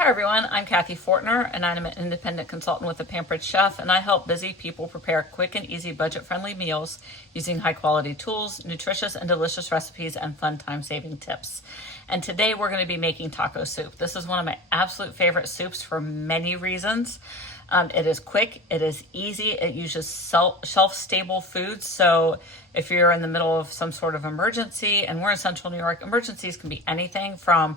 Hi everyone, I'm Kathy Fortner and I'm an independent consultant with The Pampered Chef, and I help busy people prepare quick and easy budget-friendly meals using high-quality tools, nutritious and delicious recipes, and fun time-saving tips. And today we're going to be making taco soup. This is one of my absolute favorite soups for many reasons. It is quick, it is easy, it uses shelf-stable foods, so if you're in the middle of some sort of emergency, and we're in central New York, emergencies can be anything from,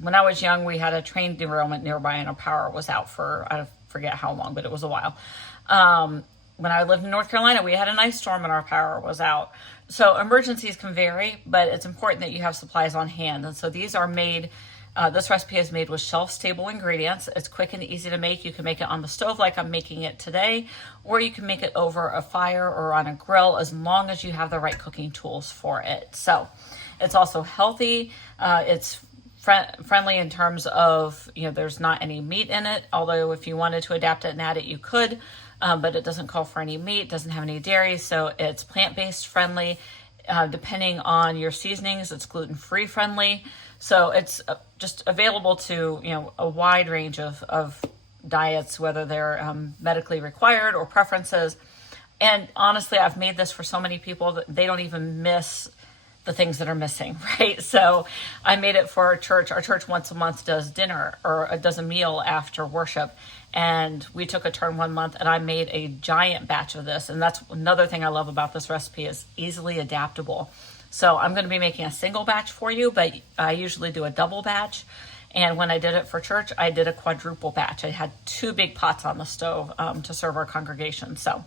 when I was young, we had a train derailment nearby and our power was out for, I forget how long, but it was a while. When I lived in North Carolina, we had an ice storm and our power was out. So emergencies can vary, but it's important that you have supplies on hand. And so these are made, this recipe is made with shelf-stable ingredients. It's quick and easy to make. You can make it on the stove like I'm making it today, or you can make it over a fire or on a grill as long as you have the right cooking tools for it. So it's also healthy. It's friendly in terms of, there's not any meat in it, although if you wanted to adapt it and add it, you could, but it doesn't call for any meat, doesn't have any dairy, so it's plant-based friendly. Depending on your seasonings, it's gluten-free friendly. So it's just available to, a wide range of diets, whether they're medically required or preferences. And honestly, I've made this for so many people that they don't even miss the things that are missing, right? So I made it for our church. Our church once a month does dinner or does a meal after worship. And we took a turn one month and I made a giant batch of this. And that's another thing I love about this recipe, is easily adaptable. So I'm going to be making a single batch for you, but I usually do a double batch. And when I did it for church, I did a quadruple batch. I had 2 big pots on the stove to serve our congregation. So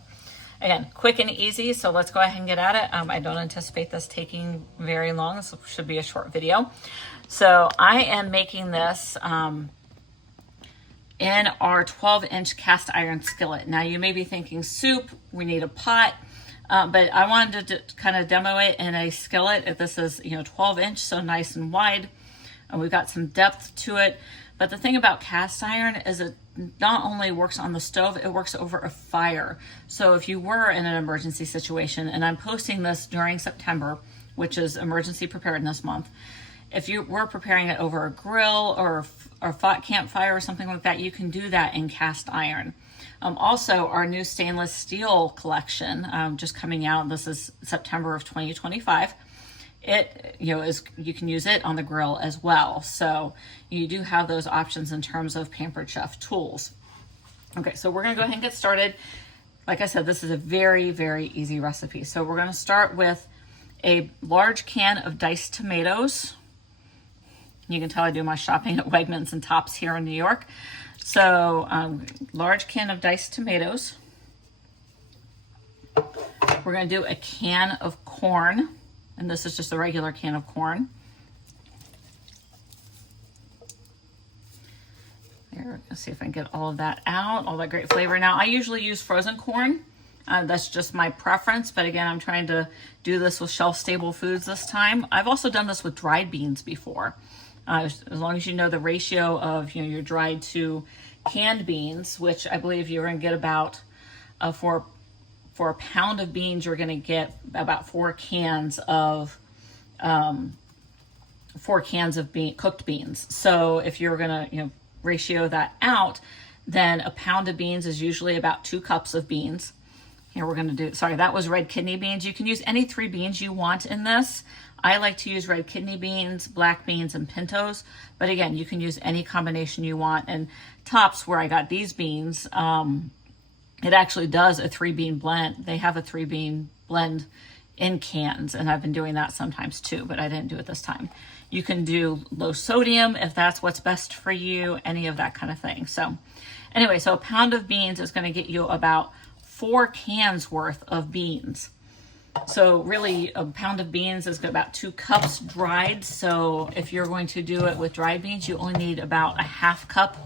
again, quick and easy. So let's go ahead and get at it. I don't anticipate this taking very long. This should be a short video. So I am making this in our 12-inch cast iron skillet. Now you may be thinking, soup, we need a pot. But I wanted to kind of demo it in a skillet. This is, 12-inch, so nice and wide. And we've got some depth to it. But the thing about cast iron is it not only works on the stove, it works over a fire. So if you were in an emergency situation, and I'm posting this during September, which is Emergency Preparedness Month, if you were preparing it over a grill or a campfire or something like that, you can do that in cast iron. Also, our new stainless steel collection just coming out. This is September of 2025. It, you can use it on the grill as well. So you do have those options in terms of Pampered Chef tools. Okay, so we're gonna go ahead and get started. Like I said, this is a very, very easy recipe. So we're gonna start with a large can of diced tomatoes. You can tell I do my shopping at Wegmans and Tops here in New York. So large can of diced tomatoes. We're going to do a can of corn, and this is just a regular can of corn. There, let's see if I can get all of that out, all that great flavor. Now I usually use frozen corn. That's just my preference, but again, I'm trying to do this with shelf-stable foods this time. I've also done this with dried beans before. As long as you know the ratio of your dried to canned beans, which I believe you're going to get about for a pound of beans, you're going to get about 4 cans of cooked beans. So if you're going to ratio that out, then a pound of beans is usually about 2 cups of beans. Here we're going to do, sorry, that was red kidney beans. You can use any 3 beans you want in this. I like to use red kidney beans, black beans, and pintos. But again, you can use any combination you want. And Tops, where I got these beans, it actually does a 3-bean blend. They have a 3-bean blend in cans, and I've been doing that sometimes too, but I didn't do it this time. You can do low sodium if that's what's best for you, any of that kind of thing. So anyway, so a pound of beans is going to get you about 4 cans worth of beans. So really a pound of beans is about 2 cups dried. So if you're going to do it with dried beans, you only need about a 1/2 cup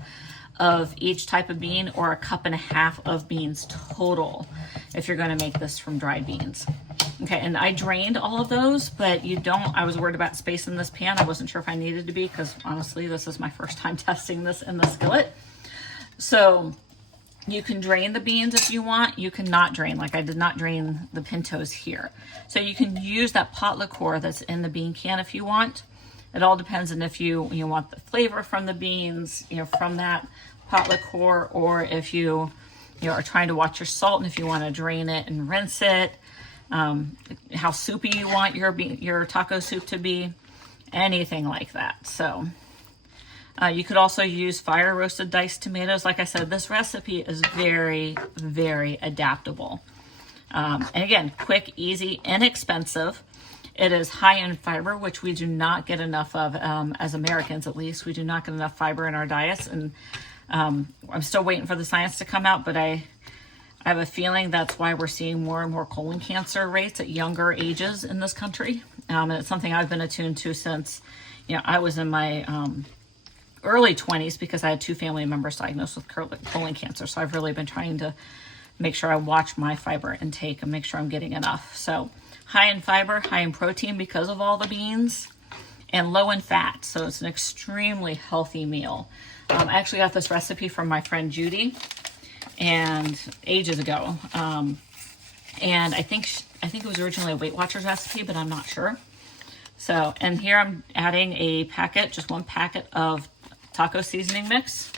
of each type of bean, or a 1.5 cups of beans total if you're going to make this from dried beans. Okay, and I drained all of those, but I was worried about space in this pan. I wasn't sure if I needed to be, because honestly, this is my first time testing this in the skillet. So you can drain the beans if you want. You cannot drain, like I did not drain the pintos here. So you can use that pot liqueur that's in the bean can if you want. It all depends on if you want the flavor from the beans, from that pot liqueur, or if you are trying to watch your salt, and if you want to drain it and rinse it, how soupy you want your taco soup to be, anything like that. So you could also use fire roasted diced tomatoes. Like I said, this recipe is very, very adaptable. And again, quick, easy, inexpensive. It is high in fiber, which we do not get enough of, as Americans at least. We do not get enough fiber in our diets. And I'm still waiting for the science to come out, but I have a feeling that's why we're seeing more and more colon cancer rates at younger ages in this country. And it's something I've been attuned to since, I was in my early 20s, because I had 2 family members diagnosed with colon cancer. So I've really been trying to make sure I watch my fiber intake and make sure I'm getting enough. So high in fiber, high in protein because of all the beans, and low in fat. So it's an extremely healthy meal. I actually got this recipe from my friend Judy, and ages ago. And I think it was originally a Weight Watchers recipe, but I'm not sure. So, and here I'm adding a packet, just 1 packet of taco seasoning mix.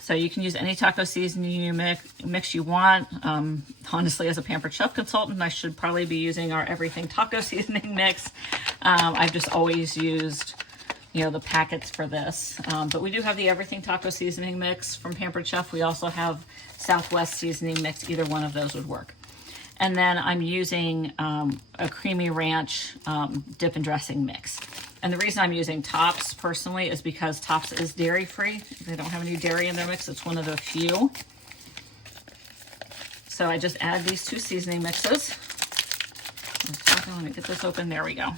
So you can use any taco seasoning mix you want. Honestly, as a Pampered Chef consultant, I should probably be using our Everything Taco seasoning mix. I've just always used, the packets for this. But we do have the Everything Taco seasoning mix from Pampered Chef. We also have Southwest seasoning mix. Either one of those would work. And then I'm using a creamy ranch dip and dressing mix. And the reason I'm using Tops personally is because Tops is dairy free. They don't have any dairy in their mix. It's one of the few. So I just add these 2 seasoning mixes. I want to get this open. There we go.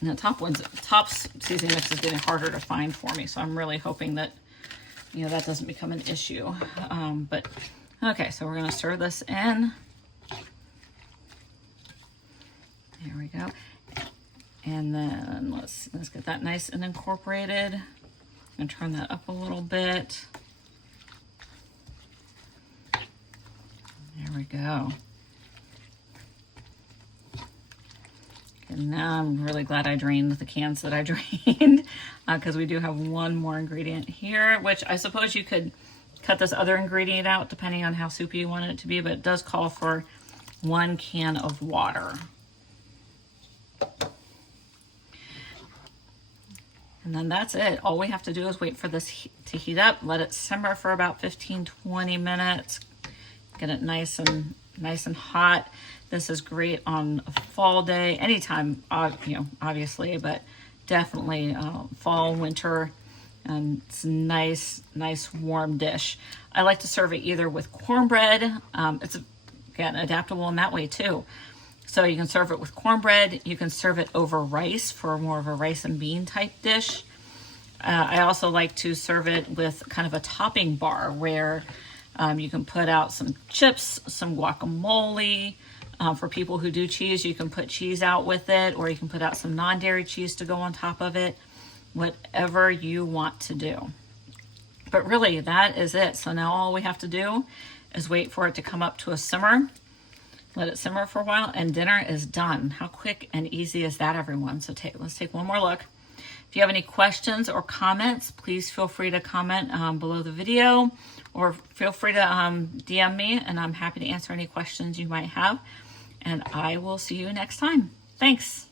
And the Tops seasoning mix is getting harder to find for me. So I'm really hoping that, that doesn't become an issue. But okay, so we're going to stir this in. There we go. And then let's get that nice and incorporated. And turn that up a little bit. There we go. And now I'm really glad I drained the cans that I drained, because we do have 1 more ingredient here, which I suppose you could cut this other ingredient out depending on how soupy you want it to be, but it does call for 1 can of water. And then that's it. All we have to do is wait for this to heat up, let it simmer for about 15-20 minutes, get it nice and hot. This is great on a fall day, anytime, obviously, but definitely fall, winter, and it's a nice warm dish. I like to serve it either with cornbread. It's, again, adaptable in that way too. So you can serve it with cornbread. You can serve it over rice for more of a rice and bean type dish. I also like to serve it with kind of a topping bar where you can put out some chips, some guacamole. For people who do cheese, you can put cheese out with it, or you can put out some non-dairy cheese to go on top of it. Whatever you want to do. But really, that is it. So now all we have to do is wait for it to come up to a simmer. Let it simmer for a while, and dinner is done. How quick and easy is that, everyone? So let's take one more look. If you have any questions or comments, please feel free to comment below the video, or feel free to DM me, and I'm happy to answer any questions you might have. And I will see you next time. Thanks.